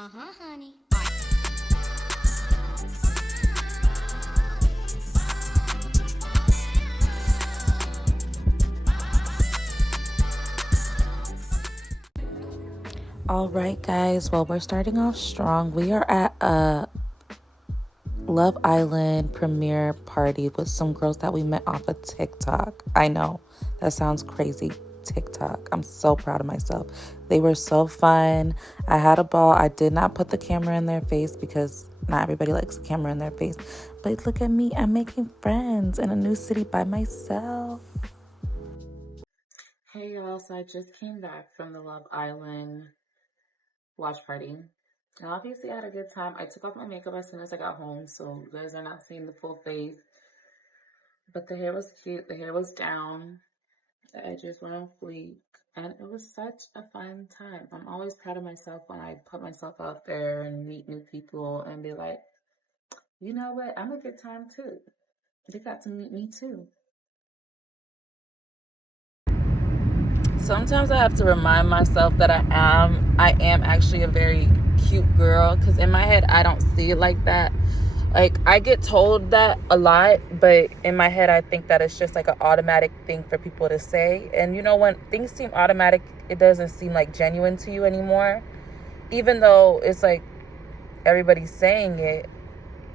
Honey. All right, guys. Well, we're starting off strong. We are at a Love Island premiere party with some girls that we met off of TikTok. I know that sounds crazy. TikTok. I'm so proud of myself. They were so fun. I had a ball. I did not put the camera in their face because not everybody likes a camera in their face. But look at me. I'm making friends in a new city by myself. Hey, y'all. So I just came back from the Love Island watch party. And obviously, I had a good time. I took off my makeup as soon as I got home, so you guys are not seeing the full face. But the hair was cute. The hair was down. The edges were on fleek. And it was such a fun time. I'm always proud of myself when I put myself out there and meet new people and be like, you know what? I'm a good time too. They got to meet me too. Sometimes I have to remind myself that I am actually a very cute girl, because in my head I don't see it like that. Like, I get told that a lot, but in my head I think that it's just like an automatic thing for people to say. And you know, when things seem automatic, it doesn't seem like genuine to you anymore, even though it's like everybody's saying it.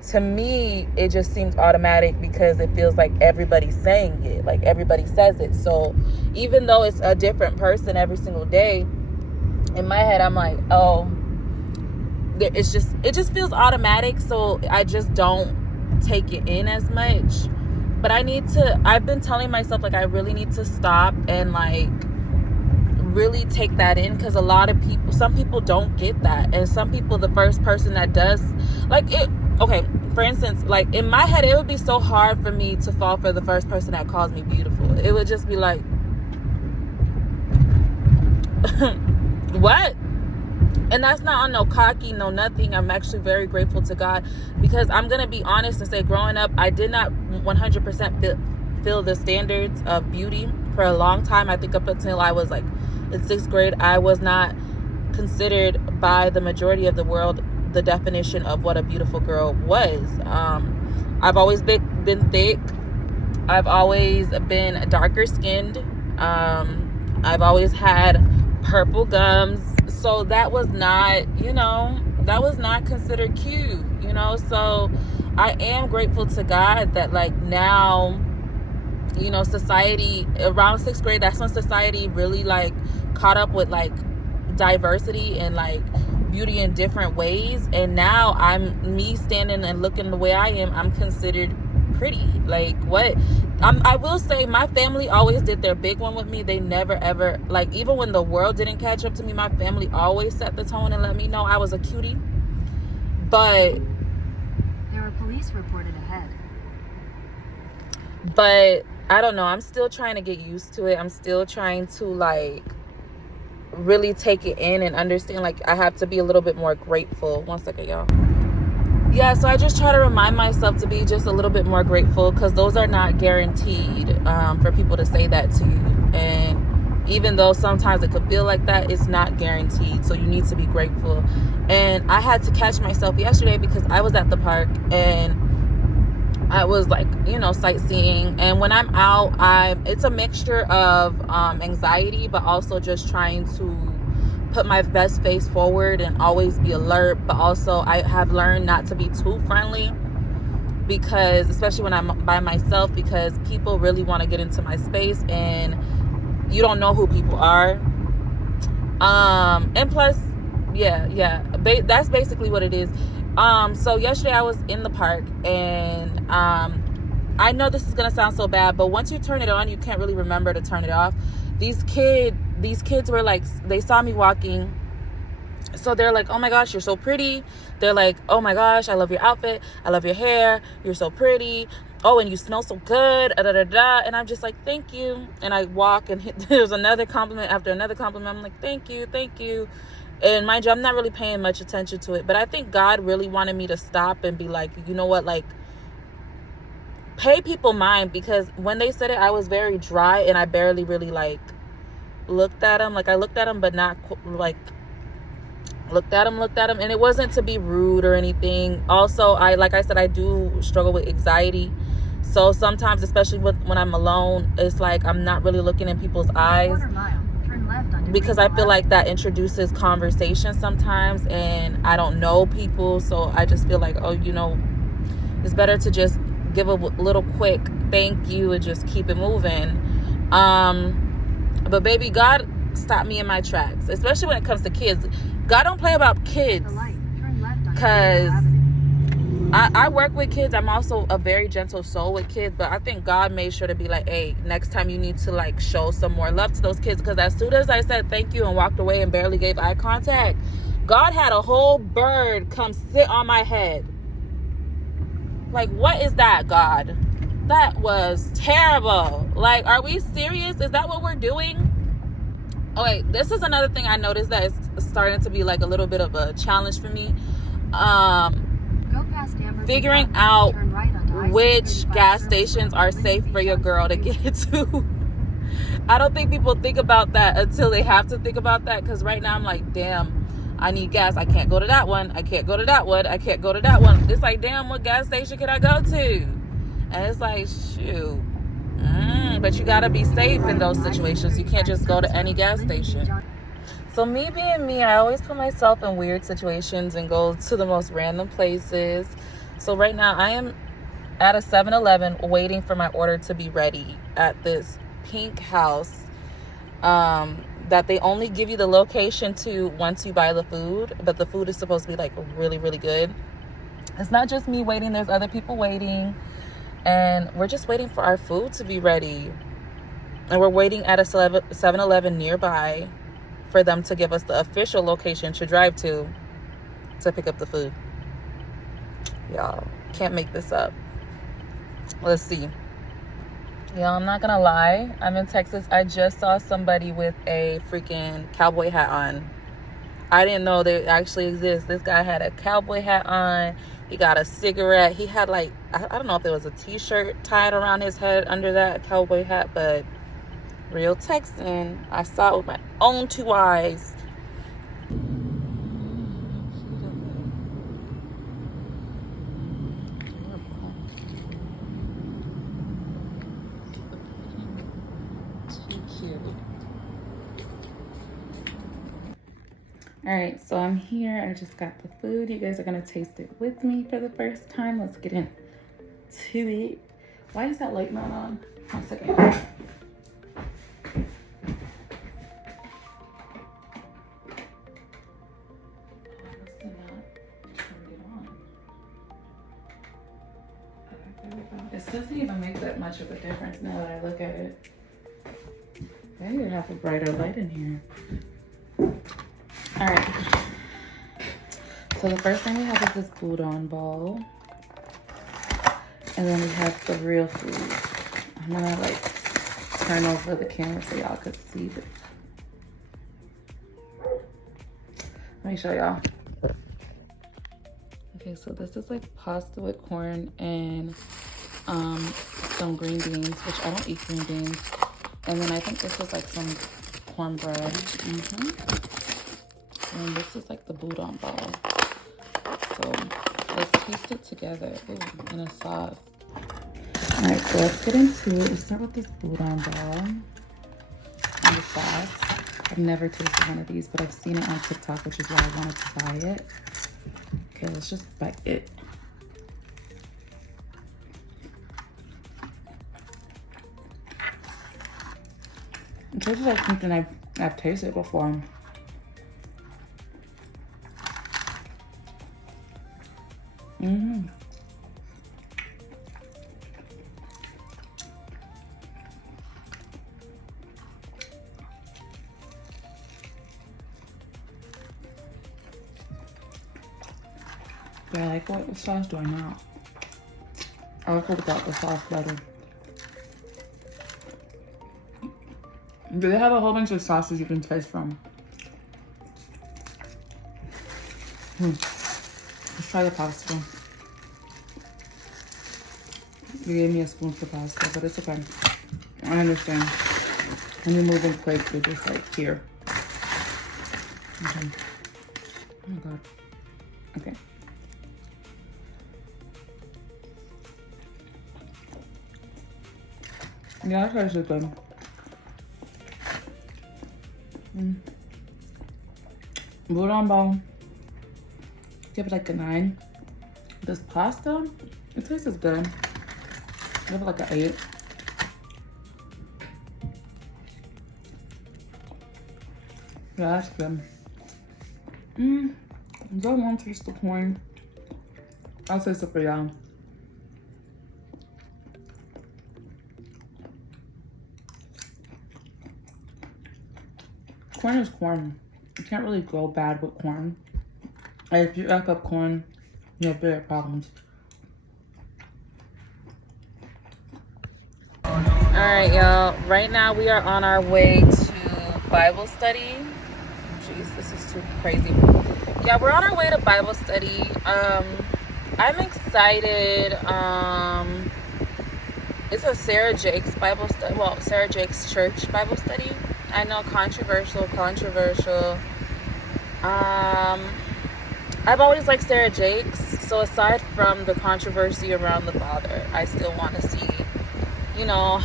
To me, it just seems automatic because it feels like everybody's saying it, like everybody says it. So even though it's a different person every single day, in my head I'm like, oh, it just feels automatic. So I just don't take it in as much. But I've been telling myself, like, I really need to stop and like really take that in, because some people don't get that. And some people, the first person that does, like, it, okay, for instance, like in my head, it would be so hard for me to fall for the first person that calls me beautiful. It would just be like, what? And that's not on no cocky, no nothing. I'm actually very grateful to God, because I'm going to be honest and say, growing up, I did not 100% feel the standards of beauty for a long time. I think up until I was like in 6th grade, I was not considered by the majority of the world the definition of what a beautiful girl was. I've always been thick. I've always been darker skinned. I've always had purple gums. So that was not, that was not considered cute, So I am grateful to God that, like, now, society, around 6th grade, that's when society really like caught up with like diversity and like beauty in different ways. And now me standing and looking the way I am, I'm considered pretty. Like, what? I will say my family always did their big one with me. They never ever, like, even when the world didn't catch up to me, my family always set the tone and let me know I was a cutie. But There are police reported ahead. But I don't know. I'm still trying to get used to it. I'm still trying to like really take it in and understand, like, I have to be a little bit more grateful. One second, y'all. Yeah, so I just try to remind myself to be just a little bit more grateful, because those are not guaranteed for people to say that to you. And even though sometimes it could feel like that, it's not guaranteed. So you need to be grateful. And I had to catch myself yesterday because I was at the park and I was like, sightseeing. And when I'm out, it's a mixture of anxiety, but also just trying to put my best face forward and always be alert. But also I have learned not to be too friendly, because especially when I'm by myself, because people really want to get into my space and you don't know who people are. And plus, that's basically what it is. So yesterday I was in the park, and I know this is gonna sound so bad, but once you turn it on, you can't really remember to turn it off. These kids were like, they saw me walking, so they're like, oh my gosh, you're so pretty. They're like, oh my gosh, I love your outfit, I love your hair, you're so pretty, oh, and you smell so good, and I'm just like, thank you. And I walk, and there's another compliment after another compliment. I'm like, thank you. And mind you, I'm not really paying much attention to it, but I think God really wanted me to stop and be like, you know what, like, pay people mind. Because when they said it, I was very dry and I barely really like looked at them. Like, I looked at them, but not like looked at him, and it wasn't to be rude or anything. Also, like I said, I do struggle with anxiety. So sometimes, especially when I'm alone, it's like I'm not really looking in people's eyes, because I feel like that introduces conversation sometimes, and I don't know people, so I just feel like, oh, you know, it's better to just give a little quick thank you and just keep it moving. But baby, God stopped me in my tracks, especially when it comes to kids. God don't play about kids, because I work with kids. I'm also a very gentle soul with kids, but I think God made sure to be like, hey, next time you need to like show some more love to those kids, because as soon as I said thank you and walked away and barely gave eye contact, God had a whole bird come sit on my head. Like, what is that, God? That was terrible. Like, are we serious? Is that what we're doing? Oh wait, this is another thing I noticed that is starting to be like a little bit of a challenge for me. Figuring out which gas stations are safe for your girl to get to. I don't think people think about that until they have to think about that, because right now I'm like, damn, I need gas. I can't go to that one. I can't go to that one. I can't go to that one. It's like, damn, what gas station can I go to? And it's like, shoot. But you gotta be safe in those situations. You can't just go to any gas station. So me being me, I always put myself in weird situations and go to the most random places. So right now I am at a 7-Eleven waiting for my order to be ready at this pink house that they only give you the location to once you buy the food, but the food is supposed to be like really, really good. It's not just me waiting, there's other people waiting, and we're just waiting for our food to be ready. And we're waiting at a 7-Eleven nearby for them to give us the official location to drive to pick up the food. Y'all, can't make this up. Let's see. Y'all, I'm not gonna lie, I'm in Texas. I just saw somebody with a freaking cowboy hat on. I didn't know they actually exist. This guy had a cowboy hat on. He got a cigarette. He had like, I don't know if there was a t-shirt tied around his head under that cowboy hat, but real Texan. I saw it with my own 2 eyes. All right, so I'm here. I just got the food. You guys are gonna taste it with me for the first time. Let's get into it. Why is that light not on? 1 second. It doesn't even make that much of a difference now that I look at it. I need to have a brighter light in here. All right. So the first thing we have is this udon bowl. And then we have the real food. I'm gonna like turn over the camera so y'all could see it. Let me show y'all. Okay, so this is like pasta with corn and some green beans, which I don't eat green beans. And then I think this is like some cornbread. And this is like the udon ball. So let's taste it together. Ooh, in a sauce. All right, so let's get into it. Let's start with this udon ball and the sauce. I've never tasted one of these, but I've seen it on TikTok, which is why I wanted to buy it. Okay, let's just bite it. It tastes like something I've tasted before. But I like what the sauce doing now. I like it without the sauce better. They have a whole bunch of sauces you can taste from. Let's try the pasta. You gave me a spoon for pasta, but it's okay. I understand. When you're moving quick, you're just like here. Okay. Oh my god. Okay. Yeah, that's actually good. Udon bowl. Give it like a 9. This pasta, it tastes good. Give it like an 8. Yeah, that's good. Don't want to taste the corn. I'll taste it for y'all. Corn is corn. You can't really go bad with corn. Like if you F up corn, you have bigger problems. Alright, y'all. Right now we are on our way to Bible study. Jeez, this is too crazy. Yeah, we're on our way to Bible study. I'm excited. It's a Sarah Jake's Bible study. Well, Sarah Jake's church Bible study. I know, controversial. I've always liked Sarah Jake's. So aside from the controversy around the father, I still want to see, you know,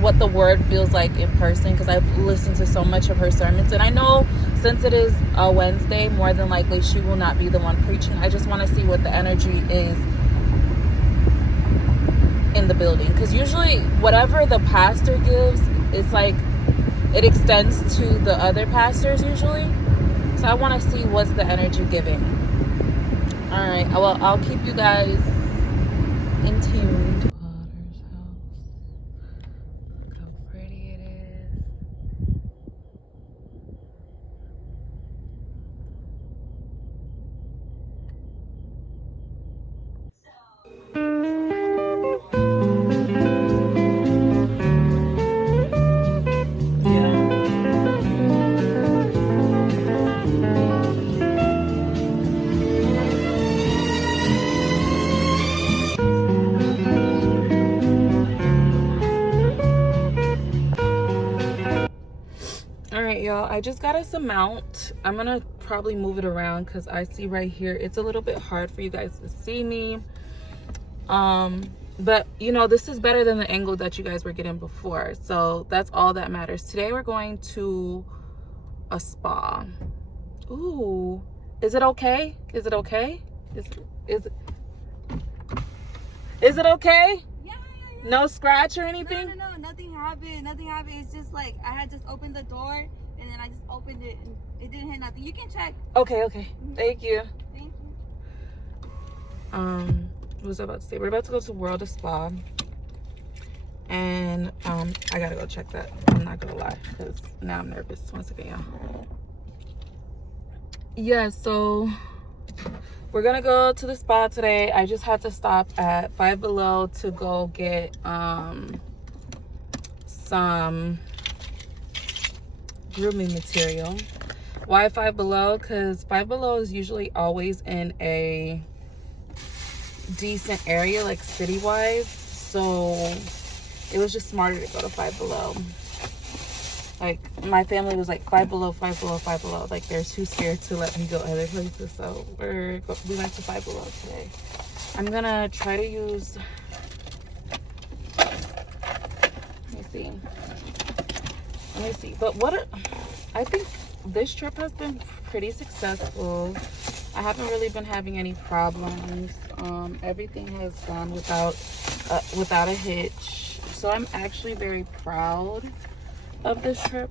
what the word feels like in person, because I've listened to so much of her sermons, and I know since it is a Wednesday, more than likely she will not be the one preaching. I just want to see what the energy is in the building, because usually whatever the pastor gives, it's like it extends to the other pastors usually. So I want to see what's the energy giving. All right, well, I'll keep you guys in tune. Potter's house. Look how pretty it is. Alright, y'all, I just got us a mount. I'm gonna probably move it around because I see right here it's a little bit hard for you guys to see me. But you know, this is better than the angle that you guys were getting before, so that's all that matters. Today we're going to a spa. Ooh, is it okay? Is it okay? Is it okay? Yeah. No scratch or anything? No, nothing happened. It's just like I had just opened the door and then I just opened it and it didn't hit nothing. You can check. Okay. Thank you. Thank you. What was I about to say? We're about to go to World of Spa, and I gotta go check that. I'm not gonna lie, because now I'm nervous. One second, y'all. Yeah, so we're gonna go to the spa today. I just had to stop at Five Below to go get some grooming material. Why Five Below? Because Five Below is usually always in a decent area, like city-wise, so it was just smarter to go to Five Below. Like, my family was like, Five Below. Like, they're too scared to let me go other places, so we went to Five Below today. I'm gonna try to use, let me see, but I think this trip has been pretty successful. I haven't really been having any problems. Everything has gone without a hitch. So I'm actually very proud of this trip.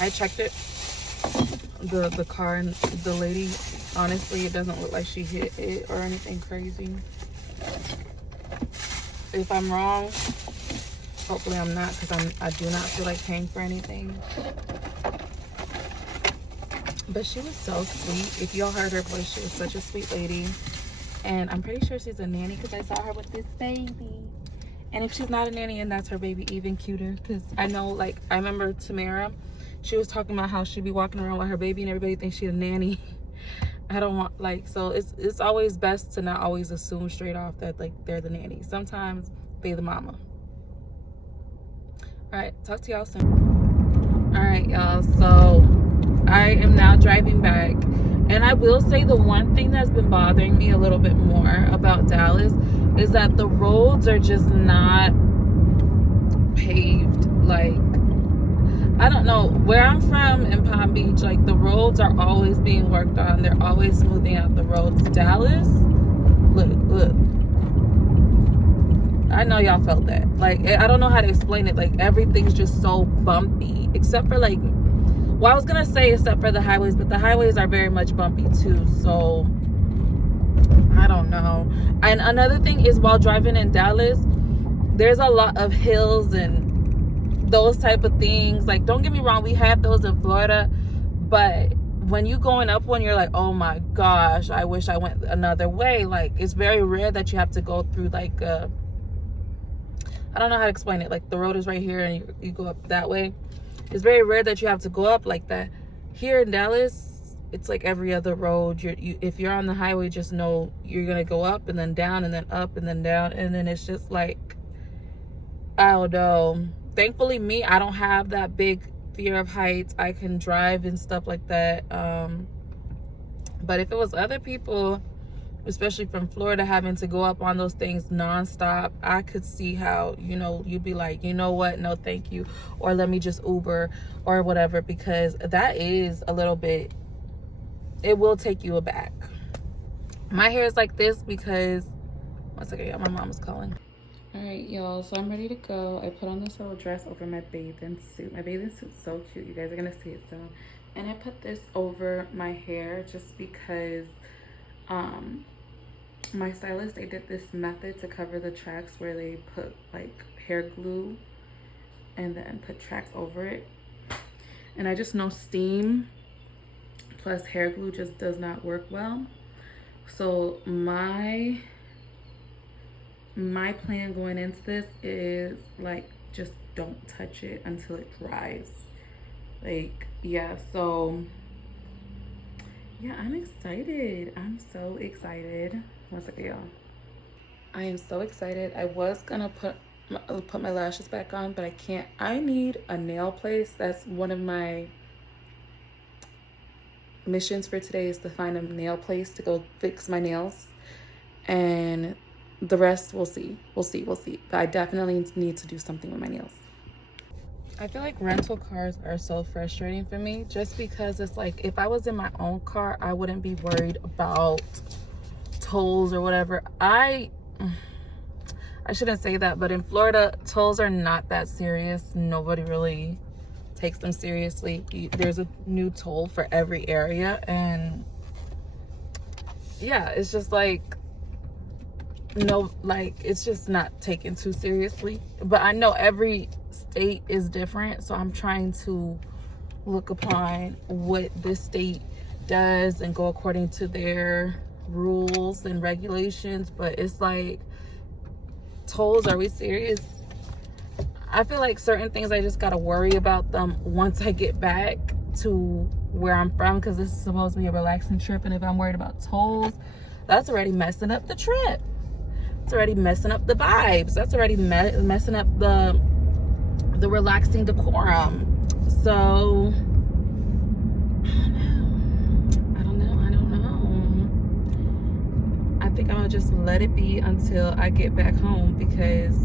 I checked it. The car and the lady, honestly, it doesn't look like she hit it or anything crazy. If I'm wrong, hopefully I'm not, because I do not feel like paying for anything. But she was so sweet. If y'all heard her voice, she was such a sweet lady. And I'm pretty sure she's a nanny, because I saw her with this baby. And if she's not a nanny and that's her baby, even cuter. Because I know, like, I remember Tamara, she was talking about how she'd be walking around with her baby and everybody thinks she's a nanny. I don't want, like, so it's always best to not always assume straight off that, like, they're the nanny. Sometimes they the mama. All right, talk to y'all soon. All right, y'all, so I am now driving back, and I will say the one thing that's been bothering me a little bit more about Dallas is that the roads are just not paved. Like, I don't know, where I'm from in Palm Beach, like the roads are always being worked on. They're always smoothing out the roads. Dallas, look, I know y'all felt that. Like, I don't know how to explain it. Like, everything's just so bumpy, except for like, well, I was gonna say except for the highways, but the highways are very much bumpy too. So I don't know. And another thing is, while driving in Dallas, there's a lot of hills and those type of things. Like, don't get me wrong, we have those in Florida, but when you going up one, you're like, oh my gosh, I wish I went another way. Like, it's very rare that you have to go through like I don't know how to explain it. Like, the road is right here and you go up that way. It's very rare that you have to go up like that. Here in Dallas, it's like every other road. If you're on the highway, just know you're gonna go up and then down and then up and then down, and then it's just like, I don't know. Thankfully, me, I don't have that big fear of heights. I can drive and stuff like that. But if it was other people, especially from Florida, having to go up on those things nonstop, I could see how, you know, you'd be like, you know what, no thank you, or let me just Uber or whatever, because that is a little bit, it will take you aback. My hair is like this because, one second, y'all, my mom is calling. All right, y'all, so I'm ready to go. I put on this little dress over my bathing suit. My bathing suit's so cute. You guys are gonna see it soon. And I put this over my hair just because my stylist, they did this method to cover the tracks where they put like hair glue and then put tracks over it. And I just know steam plus hair glue just does not work well. So my plan going into this is like, just don't touch it until it dries. Like, yeah, so yeah, I'm excited. I'm so excited. One second, y'all. I am so excited. I was gonna put my lashes back on, but I can't. I need a nail place. That's one of my missions for today, is to find a nail place to go fix my nails, and the rest we'll see. But I definitely need to do something with my nails. I feel like rental cars are so frustrating for me, just because it's like, if I was in my own car, I wouldn't be worried about tolls or whatever. I shouldn't say that, but in Florida, tolls are not that serious. Nobody really takes them seriously. There's a new toll for every area, and yeah, it's just like, no, like, it's just not taken too seriously. But I know every state is different, so I'm trying to look upon what this state does and go according to their rules and regulations. But it's like, tolls, are we serious? I feel like certain things, I just gotta worry about them once I get back to where I'm from, because this is supposed to be a relaxing trip, and if I'm worried about tolls, that's already messing up the trip. It's already messing up the vibes. That's already messing up the relaxing decorum. So I don't know. I think I'm gonna just let it be until I get back home, because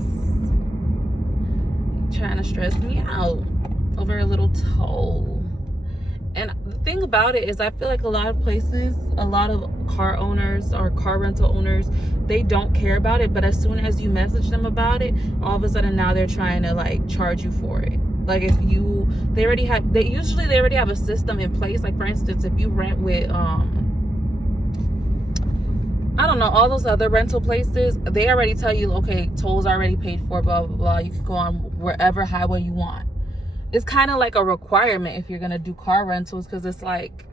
it's trying to stress me out over a little toll. And the thing about it is, I feel like a lot of places, a lot of car owners or car rental owners, they don't care about it, but as soon as you message them about it, all of a sudden now they're trying to like charge you for it. Like, if you, they already have a system in place. Like, for instance, if you rent with I don't know, all those other rental places, they already tell you, okay, tolls already paid for, blah blah blah, you can go on wherever highway you want. It's kind of like a requirement if you're gonna do car rentals, because it's like,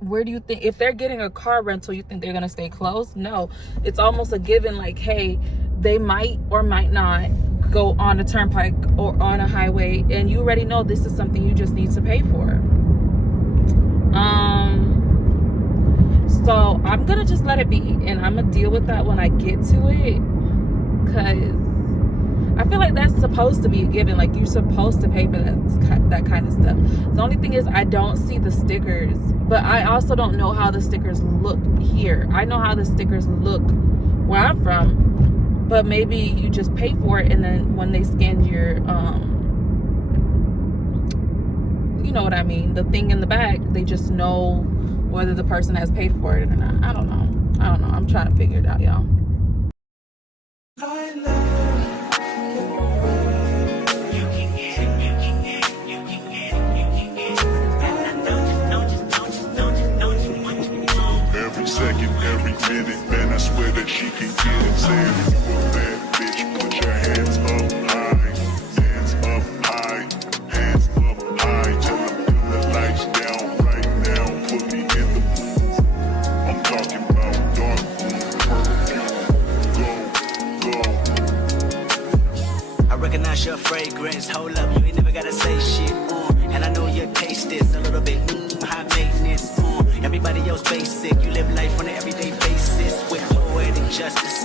where do you think, if they're getting a car rental, you think they're gonna stay close? No, it's almost a given. Like, hey, they might or might not go on a turnpike or on a highway, and you already know this is something you just need to pay for. So I'm gonna just let it be, and I'm gonna deal with that when I get to it, because I feel like that's supposed to be a given. Like, you're supposed to pay for that kind of stuff. The only thing is I don't see the stickers, but I also don't know how the stickers look here. I know how the stickers look where I'm from, but maybe you just pay for it, and then when they scan your you know what I mean, the thing in the bag, they just know whether the person has paid for it or not. I don't know. I'm trying to figure it out, y'all. Every second, every minute, man, I swear that she can get it. Say if you a bad bitch, put your hands up high, hands up high, hands up high. Tell them dim the lights down right now, put me in the mood. I'm talking about dark room, purple, go. I recognize your fragrance, hold up, you ain't never gotta say shit, and I know your taste is a little bit, high maintenance, everybody else basic, you live life on an everyday basis, with poetic justice,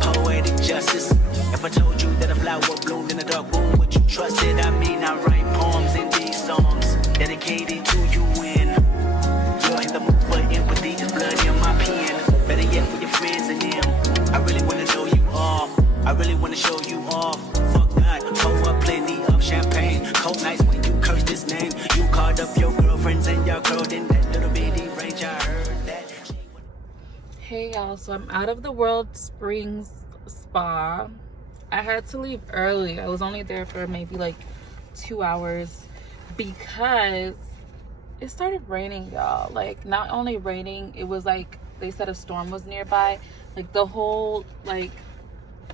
poetic justice. If I told you that a flower bloomed in a dark room, would you trust it? I mean, I write poems in these songs, dedicated to you when you're in the mood for empathy, there's blood in my pen, better yet for your friends and them, I really wanna know you all, I really wanna show you off. Fuck God, pour up plenty of champagne. Cold nights when you curse this name. You called up your girlfriends and y'all curled in that little bitty range. I heard that. Hey y'all, so I'm out of the WorldSprings spa. I had to leave early. I was only there for maybe like 2 hours because it started raining, y'all. Like, not only raining, it was like they said a storm was nearby. Like, the whole, like,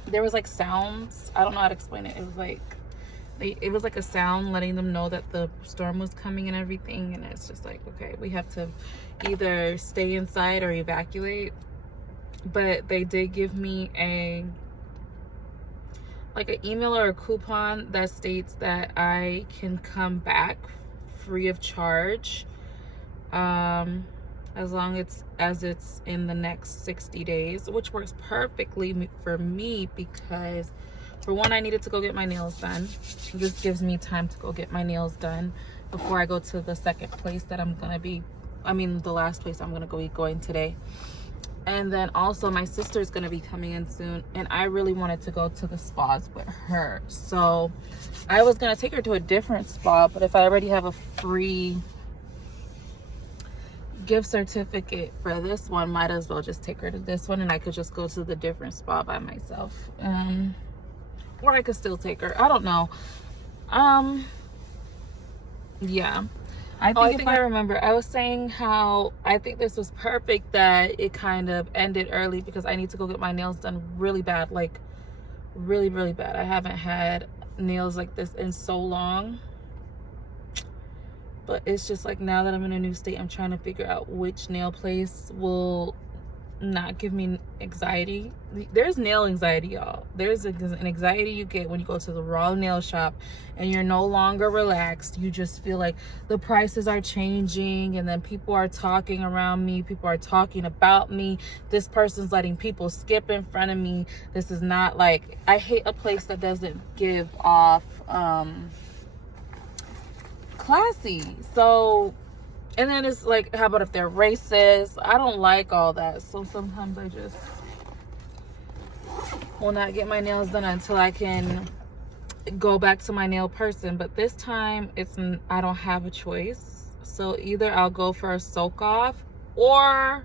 there was like sounds. I don't know how to explain it. It was like it was like a sound letting them know that the storm was coming and everything, and it's just like, okay, we have to either stay inside or evacuate. But they did give me an email or a coupon that states that I can come back free of charge, as long as it's in the next 60 days, which works perfectly for me because, for one, I needed to go get my nails done. This gives me time to go get my nails done before I go to the second place that I'm gonna be, the last place I'm gonna be going today. And then also my sister's gonna be coming in soon, and I really wanted to go to the spas with her. So I was gonna take her to a different spa, but if I already have a free gift certificate for this one, might as well just take her to this one, and I could just go to the different spa by myself. Or I could still take her. I don't know. Yeah. I think if I remember, I was saying how I think this was perfect that it kind of ended early because I need to go get my nails done really bad. Like, really, really bad. I haven't had nails like this in so long. But it's just like, now that I'm in a new state, I'm trying to figure out which nail place will not give me anxiety. There's nail anxiety, y'all. There's an anxiety you get when you go to the wrong nail shop and you're no longer relaxed. You just feel like the prices are changing, and then people are talking around me, people are talking about me, this person's letting people skip in front of me. This is not like, I hate a place that doesn't give off classy. So, and then it's like, how about if they're racist? I don't like all that. So sometimes I just will not get my nails done until I can go back to my nail person. But this time I don't have a choice. So either I'll go for a soak off, or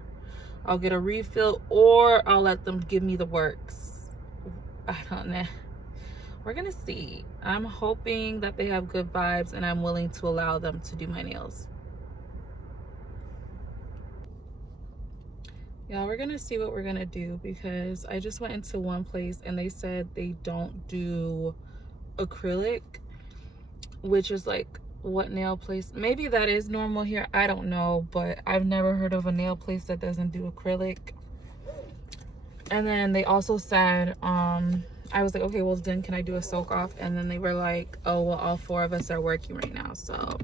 I'll get a refill, or I'll let them give me the works. I don't know. We're gonna see. I'm hoping that they have good vibes and I'm willing to allow them to do my nails. Yeah, we're gonna see what we're gonna do, because I just went into one place and they said they don't do acrylic, which is like, what nail place? Maybe that is normal here, I don't know, but I've never heard of a nail place that doesn't do acrylic. And then they also said, I was like, okay, well then can I do a soak off? And then they were like, oh, well, all 4 of us are working right now. So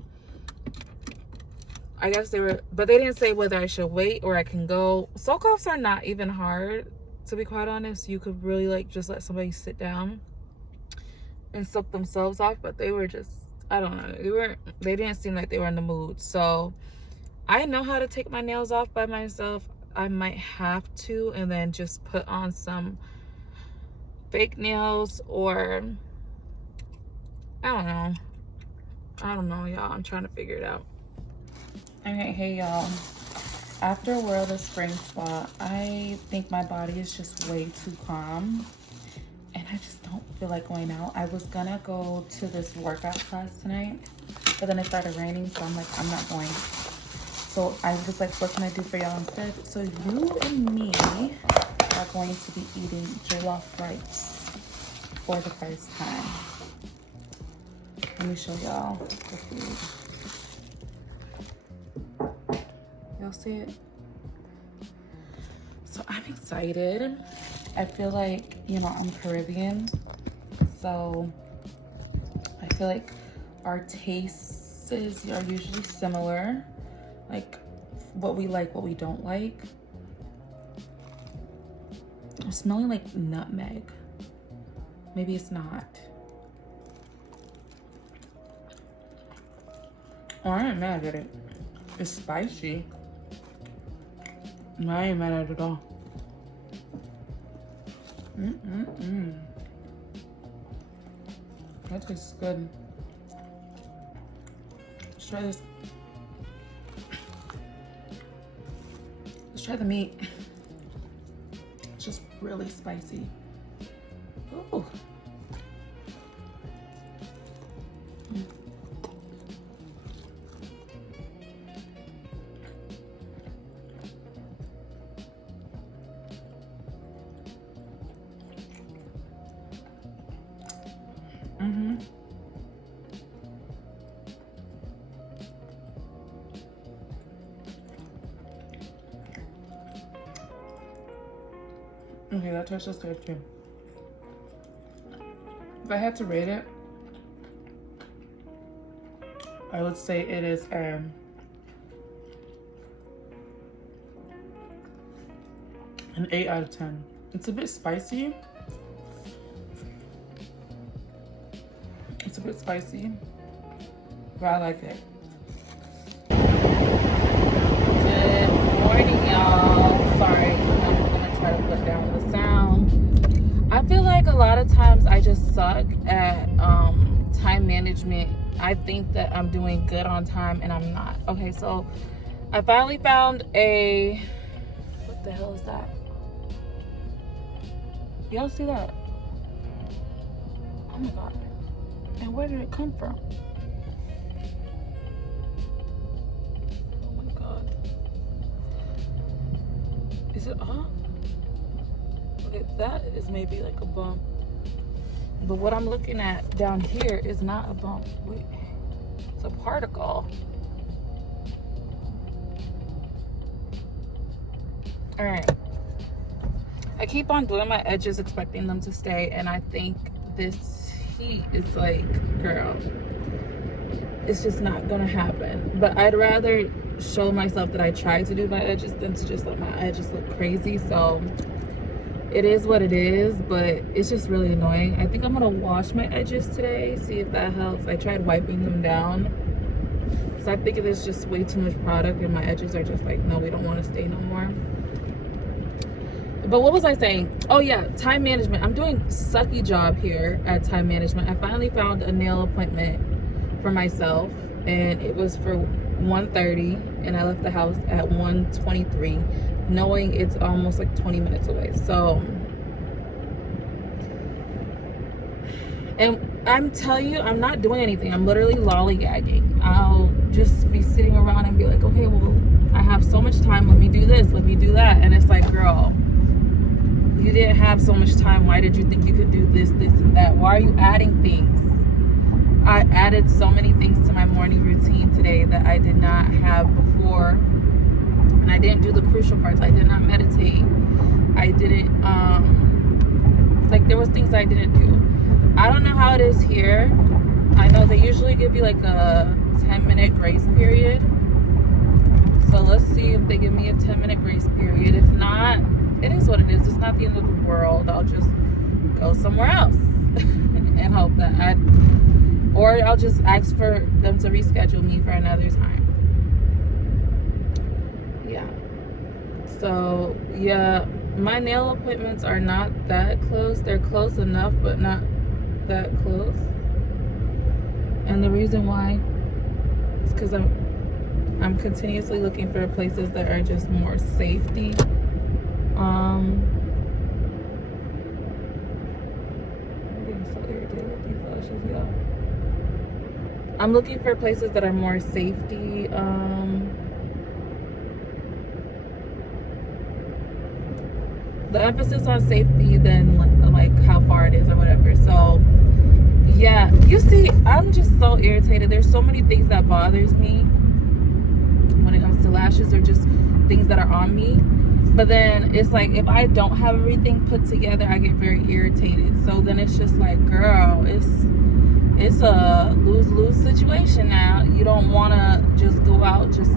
I guess they were, but they didn't say whether I should wait or I can go. Soak offs are not even hard, to be quite honest. You could really like just let somebody sit down. and suck themselves off, but they were just, I don't know, they didn't seem like they were in the mood. So I know how to take my nails off by myself. I might have to, and then just put on some fake nails, or I don't know, y'all. I'm trying to figure it out. Okay, hey y'all, after World of Springs spa, I think my body is just way too calm, and I just don't feel like going out. I was gonna go to this workout class tonight, but then it started raining, so I'm like, I'm not going. So I was like, what can I do for y'all instead? So you and me are going to be eating jollof rice for the first time. Let me show y'all the food. Y'all see it? So I'm excited. I feel like, you know, I'm Caribbean, so I feel like our tastes are usually similar. Like what we like, what we don't like. I'm smelling like nutmeg. Maybe it's not. Oh, I ain't mad at it. It's spicy. I ain't mad at it at all. That tastes good. Let's try this. Let's try the meat. It's just really spicy. Ooh. Okay, that tastes just good too. If I had to rate it, I would say it is an 8 out of 10. It's a bit spicy. It's a bit spicy, but I like it. Good morning, y'all. Sorry, I'm gonna try to put down the sound. I feel like a lot of times I just suck at time management. I think that I'm doing good on time and I'm not. Okay, so I finally found a, what the hell is that? Y'all see that? Oh my God. And where did it come from? Oh my God. Is it off? Okay, that is maybe like a bump. But what I'm looking at down here is not a bump. Wait, it's a particle. All right. I keep on doing my edges expecting them to stay, and I think this heat is like, girl, it's just not gonna happen. But I'd rather show myself that I tried to do my edges than to just let my edges look crazy. So it is what it is, but it's just really annoying. I think I'm gonna wash my edges today, see if that helps. I tried wiping them down, so I think there's just way too much product and my edges are just like, no, we don't want to stay no more. But what was I saying? Oh yeah, time management. I'm doing a sucky job here at time management. I finally found a nail appointment for myself, and it was for 1:30, and I left the house at 1:23, knowing it's almost like 20 minutes away. So, and I'm telling you, I'm not doing anything. I'm literally lollygagging. I'll just be sitting around and be like, okay, well, I have so much time. Let me do this. Let me do that. And it's like, girl, you didn't have so much time. Why did you think you could do this, this, and that? Why are you adding things? I added so many things to my morning routine today that I did not have before. And I didn't do the crucial parts. I did not meditate. I didn't, like there was things I didn't do. I don't know how it is here. I know they usually give you like a 10-minute grace period. So let's see if they give me a 10-minute grace period. If not, it is what it is. It's not the end of the world. I'll just go somewhere else. and hope that or I'll just ask for them to reschedule me for another time. Yeah. So yeah, my nail appointments are not that close. They're close enough, but not that close. And the reason why is because I'm continuously looking for places that are just more safety. I'm getting so irritated with these lashes, y'all. I'm looking for places that are more safety. The emphasis on safety than like how far it is or whatever. So yeah, you see, I'm just so irritated. There's so many things that bothers me when it comes to lashes, or just things that are on me. But then it's like, if I don't have everything put together, I get very irritated. So then it's just like, girl, it's a lose-lose situation now. You don't want to just go out just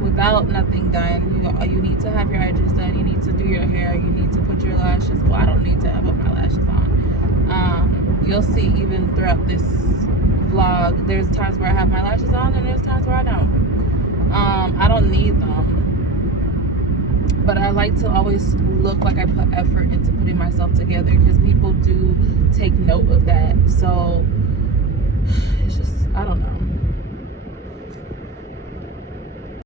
without nothing done. You need to have your edges done. You need to do your hair. You need to put your lashes. Well, I don't need to have my lashes on. You'll see even throughout this vlog, there's times where I have my lashes on and there's times where I don't. I don't need them. But I like to always look like I put effort into putting myself together, because people do take note of that. So it's just, I don't know.